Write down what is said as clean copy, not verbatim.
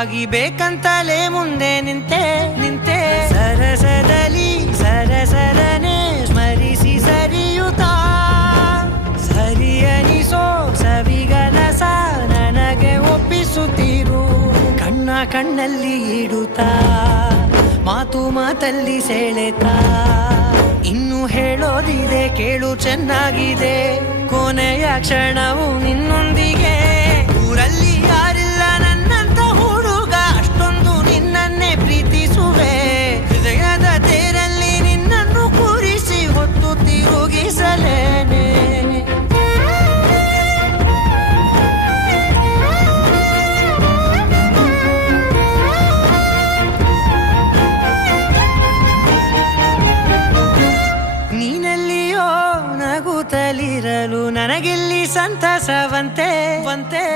ನಿಜವಾಗಿ ಬೇಕಂತಲೇ ಮುಂದೆ ನಿಂತೆ ಸರಸದಲ್ಲಿ ಸರಸರನೆ ಸ್ಮರಿಸಿ ಸರಿಯುತ್ತಾ ಸರಿಯನಿಸೋ ಸವಿಗನಸ ನನಗೆ ಒಪ್ಪಿಸುತ್ತೀರು ಕಣ್ಣಲ್ಲಿ ಇಡುತ್ತಾ ಮಾತಲ್ಲಿ ಸೆಳೆತಾ ಇನ್ನು ಹೇಳೋದಿದೆ ಕೇಳು ಚೆನ್ನಾಗಿದೆ ಕೊನೆಯ ಕ್ಷಣವು ನಿನ್ನೊಂದಿಗೆ ಊರಲ್ಲಿ ಯಾರಿಲ್ಲ ನನ್ನಂತ ಹುಡುಗ ಅಷ್ಟೊಂದು ನಿನ್ನನ್ನೇ ಪ್ರೀತಿಸುವೆ ಹೃದಯದ ತೇರಲ್ಲಿ ನಿನ್ನನ್ನು ಕೂರಿಸಿ ಹೊತ್ತು ತಿರುಗಿಸಲೇನೆ ನೀನೆಲ್ಲಿಯೋ ನಗುತ್ತಲಿರಲು ನನಗಿಲ್ಲಿ ಸಂತಸವಂತೆ